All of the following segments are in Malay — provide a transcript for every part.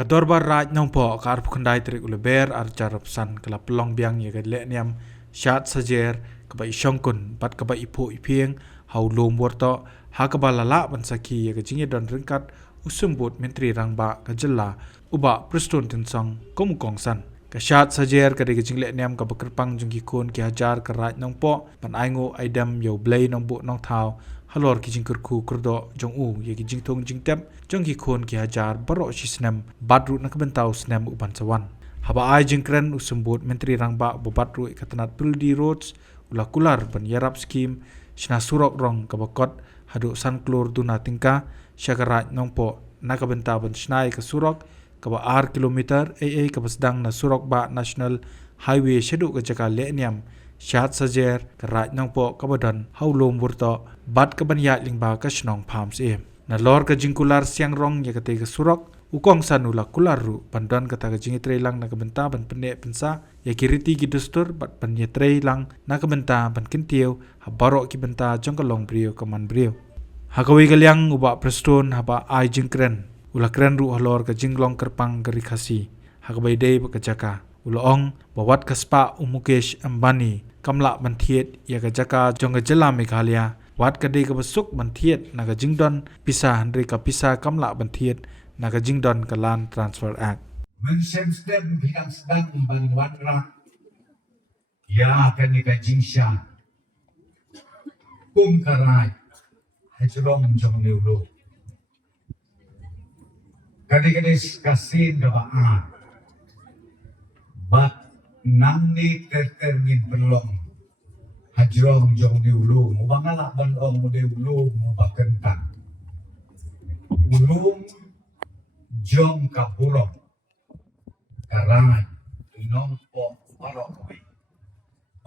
Kadorbar raj nong po kar pukandai trik uleber arjar pesan kala pelong biang ya le niam syat sajer kaba isyongkun pat kaba ipo ipieng hau lom worto ha kaba lala ban saki ya jingye don ringkat usumbut menteri rangba kajela uba prestun tinsong komukong san ka syat sajer ka de jingle niam ka bekerpang jungki kun ki hajar ka raj nong po pan aingo aidam yo blai nong bu nong thau halor ki jingkur ku kurdo jong u ye ki jingtong jingtep jong ki khon ki hajar baro shisnam badru nak bentau snam uban sawan haba ai jingkren usumbut menteri rangba bobatru ikatanat pildi roads ula kular ban yarap skim shna surok rong kabakot hadu sanklur duna tingka syakarat nongpo nakabenta ban shnai ka surok kaba ar kilometer kaba sedang na surok ba national highway shedu ka jaka leniam shat sajer karat nongpo kabadan haulom burto bat kabanya lingba ka shnong phams na lor ka jingkular siang rong ya kate ka surok ukong sanula kularu pandan kata ka jingitre lang nakabenta ban penne pensa ya kiriti ki dustur bat panyetre lang nakabenta ban kintieu habaro ki benta jongkalong brio kaman brio hakawi kalyang uba preston haba ai jingkren ula kren ru halor ka jinglong kerpang gerikasi hakabai dei bakajaka ulaong bawat kaspa umukesh ambani kamla bantiet ya ka jaka jongga jela meghalaya wat ka dei ka basuk bantiet naga jingdon pisa handri ka pisa kamla bantiet naga jingdon ka land transfer act mensenstem bidang sedang bantuan rak ya kan ka jingsha kum karai hajrong jong neulo kadikadis kasin gabaan bat namni tertermin belong hajrong jong neulo mubangala bandong neulo mubakentang ulung jong kapurong karai inong po parok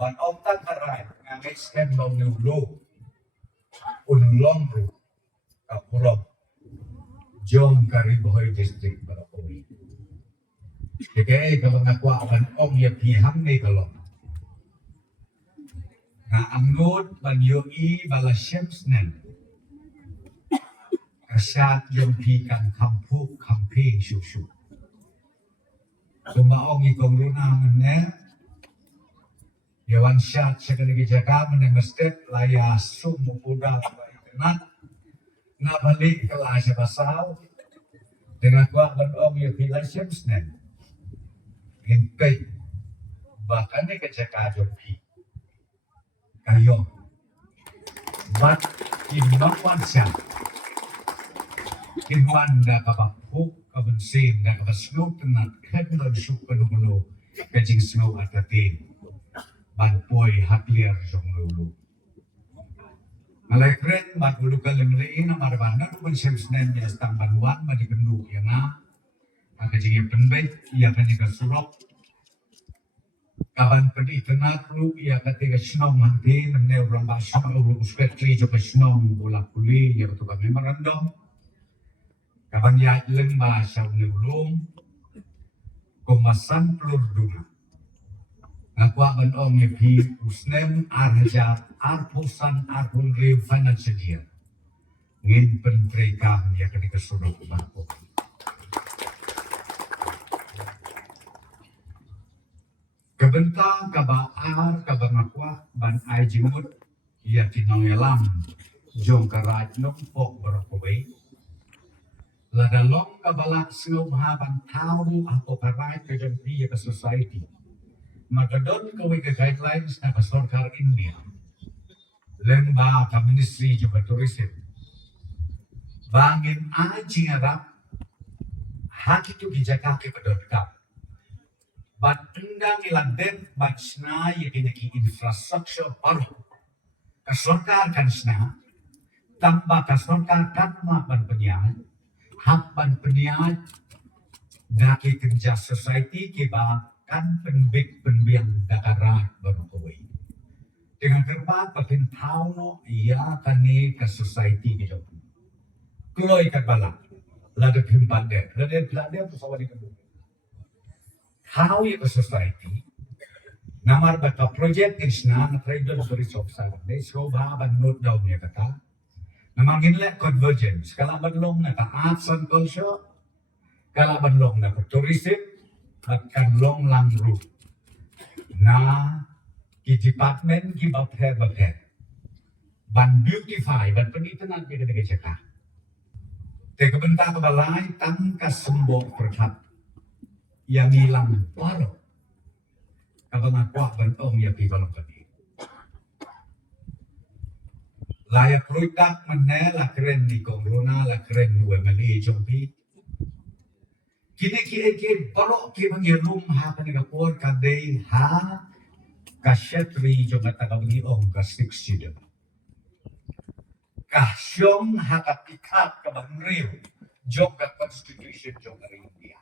ban oktan karai ngangai stem long neulo unlong ru kapurong jong kariboy district Barakowi. Kaya kalau ngakwa ban ong ya pihang ni kalau na angnod ban yoi bala shemsnen kasyat yung pikan kampu kampi susu. Kumaong ikong runa mene yawan syat sekali jaga mene mestet laya sumu udah ikenat na balik ke Asia Basau dengan kuat berong yang pilih Shemsnen inpay bahkan ni kecaka jopi kayo bat imawan siya kinwan na kabapuk kabensin na kabasnog tenat kadang syuk penuh kajing snow atatin banpoy hakliar jong lulu Malay kren magulu ka lemrein na marabana kung siyemsnen niya sa tambanuan madikendu ya na kajing penbay iya kanika surok kaban pedi tenatru iya katika sinong hanti meneu ramba sinong uru uspetri joka sinong bola kuli ya betul kami memorandum kaban ya lemba sa ulung kumasan pelur dunga Nakwa ban ong yepi usnem arhaja arpusan arpun riu financial year. Ngin pentreka ya ketika sudah kubako. Kebenta kabaar kabangakwa ban ai jimut ya tinong elam jong karaj nok pok Barakowi. Ladalong kabalak snow haban tahu apo karaj kejempi ya ke society. Makadon kawai ke guidelines na kasorkar India lemba ka ministry juga tourism bangin aji ngarap haki tu bijaka ke pedodkap bat endang ilandem bat sna yakini ki infrastructure paru kasorkar kan sna tambah kasorkar katma ban penyai hak ban penyai daki kerja society ke ba kan penbiang dakarat Barakowi. Dengan kerbat pakin tau no iya kani ke society gitu. Kalau ikat balak, lada pimpan deh, lada pesawat di kedua. Tau ya ke society, namar bata project isna na trader sorry sopsa, deh soba ban note down ya kata. Namangin le convergence, kalau belum na ka arts and culture, Kalau benlong na tourism at kanlong lang ru na ki department ki bapher ban beautify ban penitanan ki dengan cakap. Te kebentar balai tang kasembok perkat yang hilang baru. Abang akuak bentong ya pi balong tadi. Layak produk menela keren ni korona la keren dua mali jompi. Kini barok ki mangilum ha kanigapor kadai ha kasyatri jom tagabungi ong ka 60. Kasyong ha katikat ka banriw jom ka constitution jom ka India.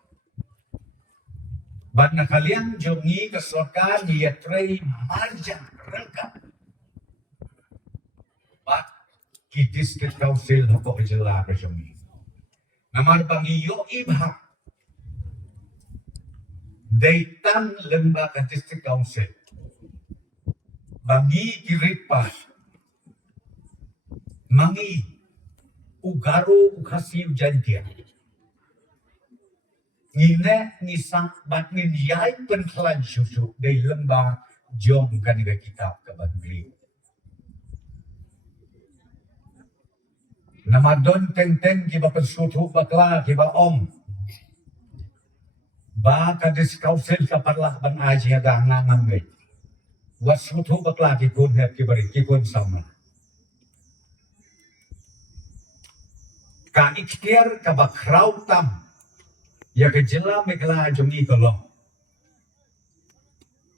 Ban nakaliang jom ni kasokan niya tray marjan rangka. Bat ki district council hoko jela ka jom ni. Namar bangiyo ibha Daitan lembaga district council bagi kiripa mangi ugaro ukasi ujantia ngine nisang bat niyai penklan susu dari lembaga jom kaniga kitab ke bandri nama don teng kiba pensutu bakla kiba om ba kadis kaunsel kaparlah ban aji ada ngangan ngai wasutu bakla ki kun het ki bari ki kun sama ka ikhtiar ka bakrau tam ya ke jela mekla jongi kolong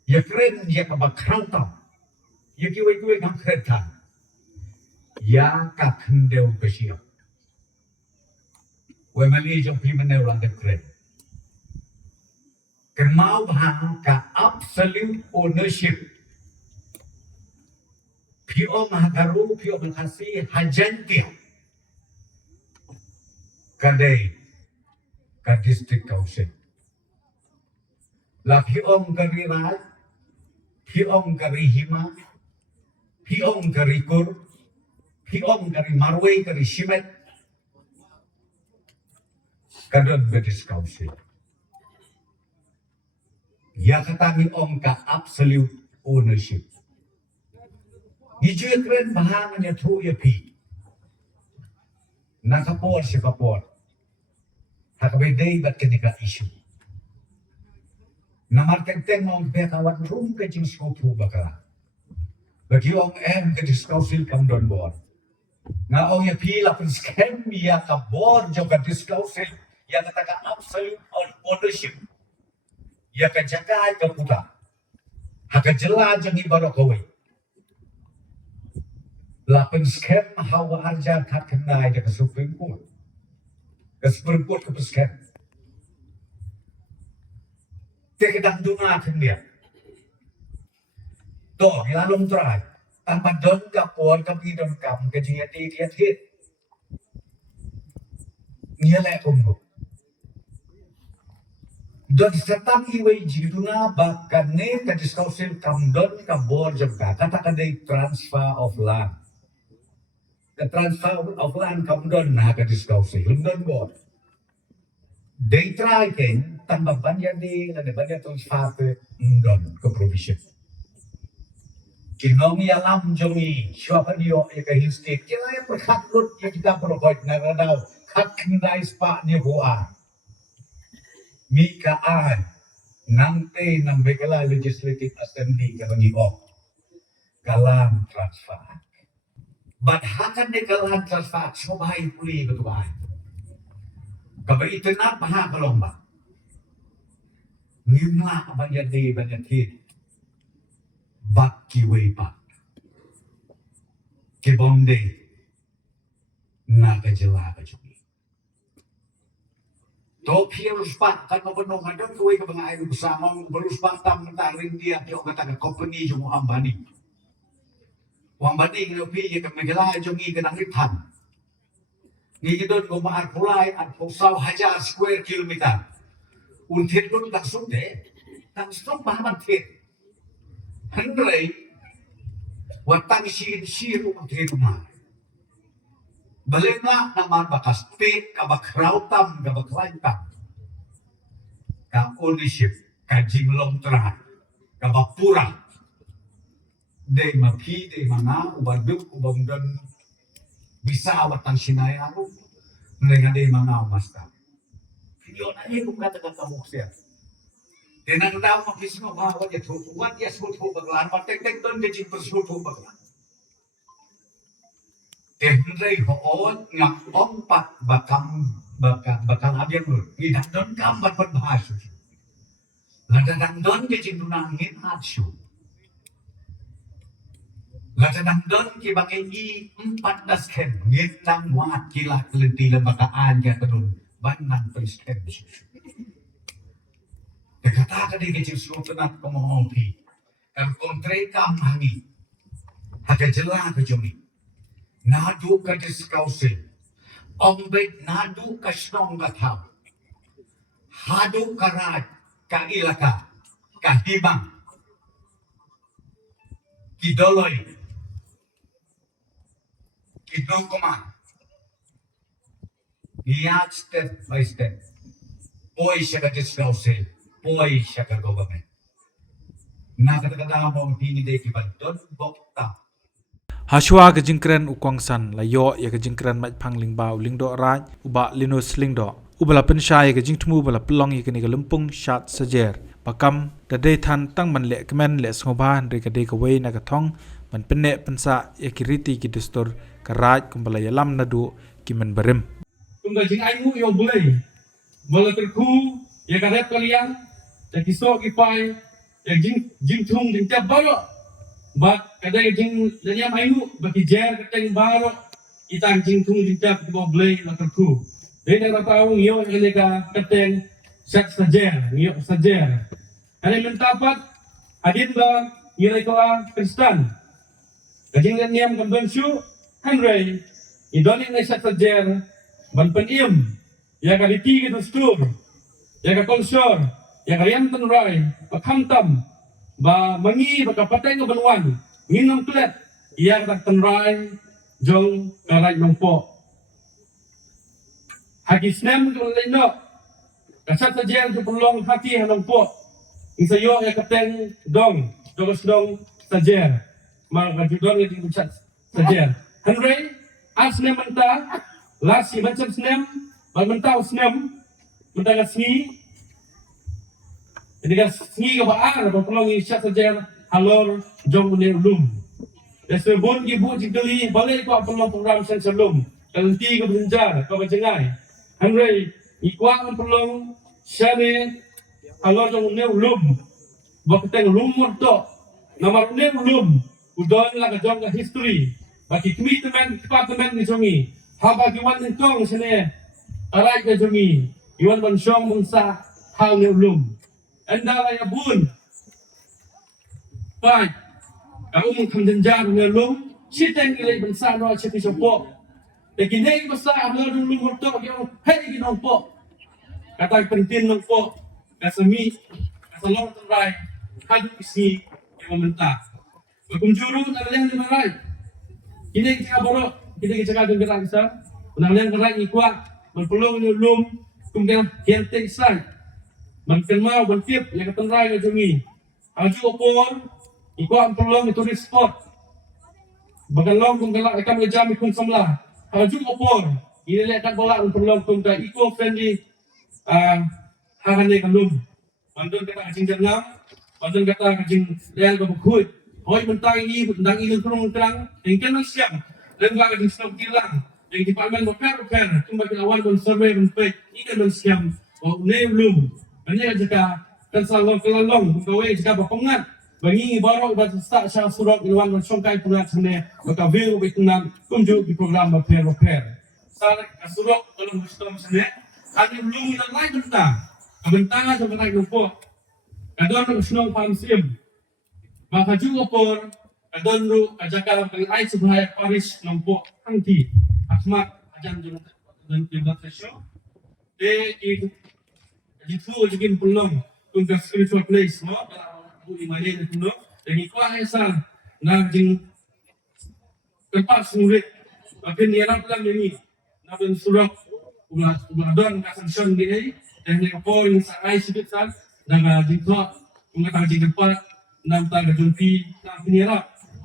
ya keren ya ka bakrau tam ya ki wei ngam kretan ya ka kendeu kesiap we mali jong pi meneu lang keren Kemau bahang ka absolute ownership. Pio mahagaru, pio menghasi hajantia. Kadai ka district council. La piong kari rai, piong kari hima, piong kari kur, piong kari marway kari shimet. Kadon ka district council. Ya katami om ka absolute ownership. Iju keren bahangan ya tu ya pi. Nakapor si kapor. Hakabedei bat kenika isu. Namar teng om pe kawan rum ke jing skopu bakala. Bagi om ke diskausil kam don bor. Nga om ya pi la pen scam ya kabor jo ka diskausil ya kataka absolute ownership. Ya kan jaga ke puta. Haka jela jangi baru kawai. Lapan scam hawa arja kat kenai ke Supreme Court. Ke Supreme Court ke scam. Tekedang dunga kendia. Toh lalong try. Tanpa don kapor kapi don kam ke jingati dia hit. Niala umbo. Don setang iway jiduna bahkan ne ka diskausil kam don ka bor jemka kata kadai transfer of land. The transfer of land kam don na ka diskausil don bor. They try ken tambah banyak di lade banyak transfer ke don ke provision. Kinomi alam jomi siapa dia ya ke hinstik kira ya perkatut ya kita provide na radau hak kendai spa ni buah. Mikaan nanti nambekala legislative assembly kabangi kalam transfer. But hakan de kalam transfer sobai puli betul baik. Kabai itu nak paha kalomba. Nimla banyak di banyak hit. Baki wepa. Kibonde na kajela kajumi. Topi ruspak kan mabenong ada kuwi ke bengai bersama beruspak tam mentaring dia pio kata ke company jumu ambani. Wambani ngopi ye ke megala jongi ke nang ritan. Ni gidon ko maar pulai at pusau hajar square kilometer. Untit dun tak sunde. Tak stop bahaman tit. Hendrai watang siru untit rumah. Balena naman bakas pik kabak rautam kabak lantam. ka ownership, ka jimlong terang, ka bapura, de mapi de mana ubaduk ubamdan bisa awatan sinay ako, mereka de mana masta. Video na kung kata-kata muksir. Tenang daw makisno bahwa ya tuwan ya suatu baglan, patek-tek don de jing bersuatu baglan. Tenray hoon nga ompat bakang abiang nun. Idak don kambat berbahasa. Ladadang don ke cintunangin atsyo. Ladadang don ke bakai i 14 ken. Ngitang wat kila kelentila bakaan ya tenun. Banang perisken. Dekata ka di kecil surutanat pemohongi. Kan kontre kam hangi. Haka jelah ke jumi. Nadu ka diskausin. Ombek nadu ka snong gatham. Hadu karat ka ilaka. Ka hibang. Kidoloy. Kidokuman. Niat step by step. Poi siya ka diskausin. Poi siya ka government. Nakata-kata mo hindi de kibadon bokta. Haswa ke jingkren ukongsan layo ya ke jingkren maj phang lingbao lingdo raj uba linus lingdo ubala pensai ke jingtmu bala pelong ya ke ni lumpung shat sajer bakam da de than tang man le kemen le sngoban re ke de ke wei na ka thong man penne pensa ya kiriti ki distur ka raj kumbala ya lam nadu ki men berim tunggal jing ai mu yo bulai bola terku ya karet kalian ya kisok kipai ya jing tung jing tap baro bat kadang jing lanyam ayu bagi jer kadang baro itang jing tung jing tap ki bulai la terku de na tahu yo elega kadang sat sajer yo sajer ani mentapat adin ba ilekola Kristen kajing lanyam konvensu Henry idoni na sat sajer ban penim ya kaliti ke dustur ya ka konsor ya kalian tenrai pakamtam ba mangi ba kapatay nga banwan nginong klet iya ka tenrai jong karay nongpo hagisnem ko leno kasat sa jel ko pulong hati hanongpo isayo ya kapten dong jogos dong sa jel mga kajudong ya tingusat sa jel Henry asnem menta lasi macam snem bal menta snem menta ngasni jadi kan singi ke baar berpeluang isyak saja halor jom ulir lum. Desebun ibu jikeli balik kau peluang program senselum. Kelenti ke benjar kau berjengai. Henry ikuan peluang syane halor jom ulir lum. Bakateng lum murto. Nomor ulir lum. Udon lah kejong ke history. Bagi kami departemen ni jongi. Haba kiwan nintong sini. Arai ke jongi. Iwan mensyong mengsa hal ni lum. Anda ya bun, baik, kamu mengkamdenjar ngelum, siteng ilai bangsa no citi sopok, tapi neng besar ngelum murtok yang hei ginompo, kata penting nompo, kasemi, kasalor terai, hadu isi yang mementah, berkunjuru narian di marai, kini kita borok, kita cakap dengan kita, narian kerai ikuat, berpeluang ngelum, kemudian hiantek sai. Menkenal bertiap yang ketenrai ke jumi. Aju opor, ikut peluang itu spot. Bagalong kung galak ikam ngejam ikung samlah. Aju opor, ini lekat bola peluang kung ka eco-friendly hahane kalum. Bandun kata kacing jernam, bandun kata kacing leal ke bukut. Hoi mentang ini kurung terang, yang kena siap. Dan gak kacing stok kilang. Yang departemen repair, cuma kilawan dan survey dan pek. Ini kan siap. Oh, ini belum. Banyak jika kan selalu kelalong, kawai jika berpengat, bagi baru ibarat start syah surat iluan dan songkai pengat sebenarnya, maka view berkenan tunjuk di program repair. Saat surat dalam sistem sebenarnya, kami belum dan lain tentang kebentangan dan menaik lupa. Kadang nak senang paham sim, maka juga por, kadang lu ajakkan pengai sebenarnya Paris nampak angki, Ahmad ajan dan sesyo, itu Jitu jugin peluang untuk spiritual place, no? Bu imannya itu, dan ikuah esan, nak jing tempat sulit, tapi ni orang pelan ini, nak ben surat ulah don kasan syon gini, teknik apa yang saya sebut san dan juga mengatang jika dapat nam tang kejumpi nam penira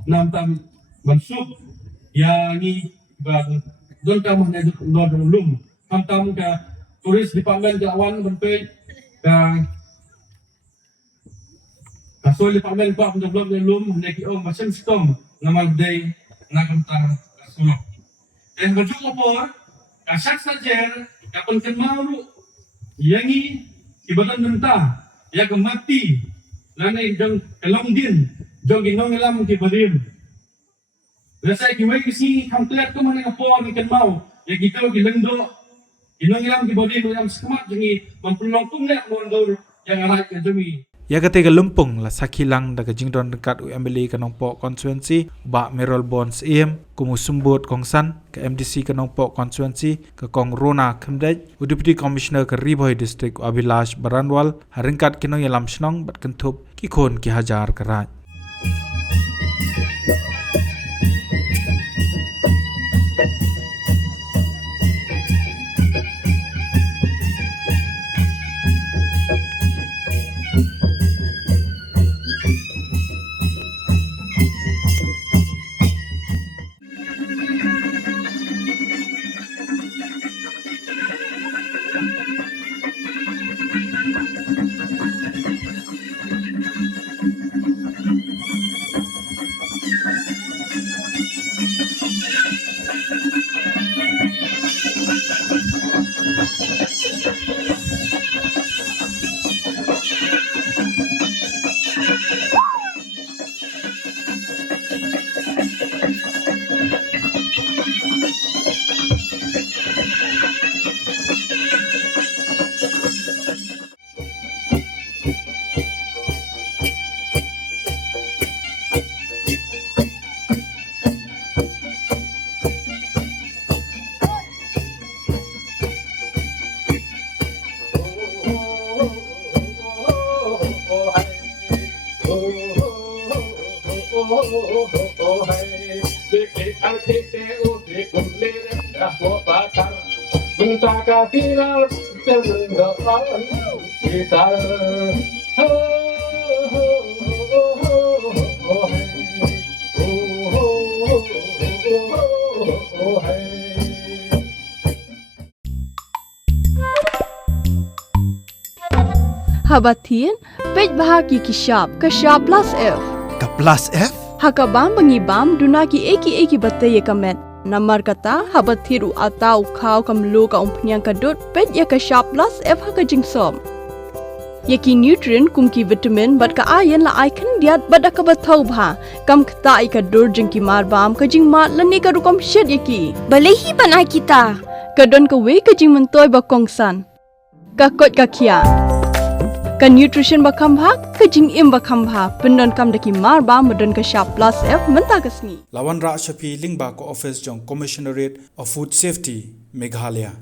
nam tang mansub yang ni bang don kamu hanya don lum ham tam ka turis department jawan bentuk ka kasoi department pa pendoblok lum neki ong macam stom namal day nakam tang solo dan berjumpa apa kasak saja kapan kemalu yangi ibadan mentah ya kemati lanai jong kelong din jong ginong ilam kibadim rasa kiwai kisi kamtlet ko mana apa ni kenmau ya kita gilendo ginong ilam kibadim yang semat jengi mampulong kumlek mondor yang alat ke jemi. Ya ketiga lumpung la sakilang daga jingdon dekat UMBLI kanongpo konstituensi ba Merol Bonds kumu sumbut kongsan ke MDC kanongpo konstituensi ke Kong Rona Kemdej Deputy Commissioner ke Riboy District Abilash Baranwal haringkat kinong yalam senong bat kentup kikon ki hajar kerat. Habatin, pej bahagi kishap, kashap plus F. Ka plus F? Hakabam bangibam dunaki eki batay kamet. Namar kata habathiru atau kau kamlu ka umpnyang kadut pej ya kashap plus F haka jingsom. Yaki nutrient kumki vitamin bat ka ayan la aikan diat bada ka bathau bha kam kata ika dur jingki marbam ka jingmat lani ka rukom shed yaki. Balehi banai kita. Kadon ka we ka jing mentoy ba kongsan. Ka kot ka kia. Ka nutrition bakam bha ka jing im bakam bha pendon kam daki marba medon ka sharp plus F menta kasni. Lawan Ra Shafi Lingba ko office jong Commissionerate of Food Safety Meghalaya.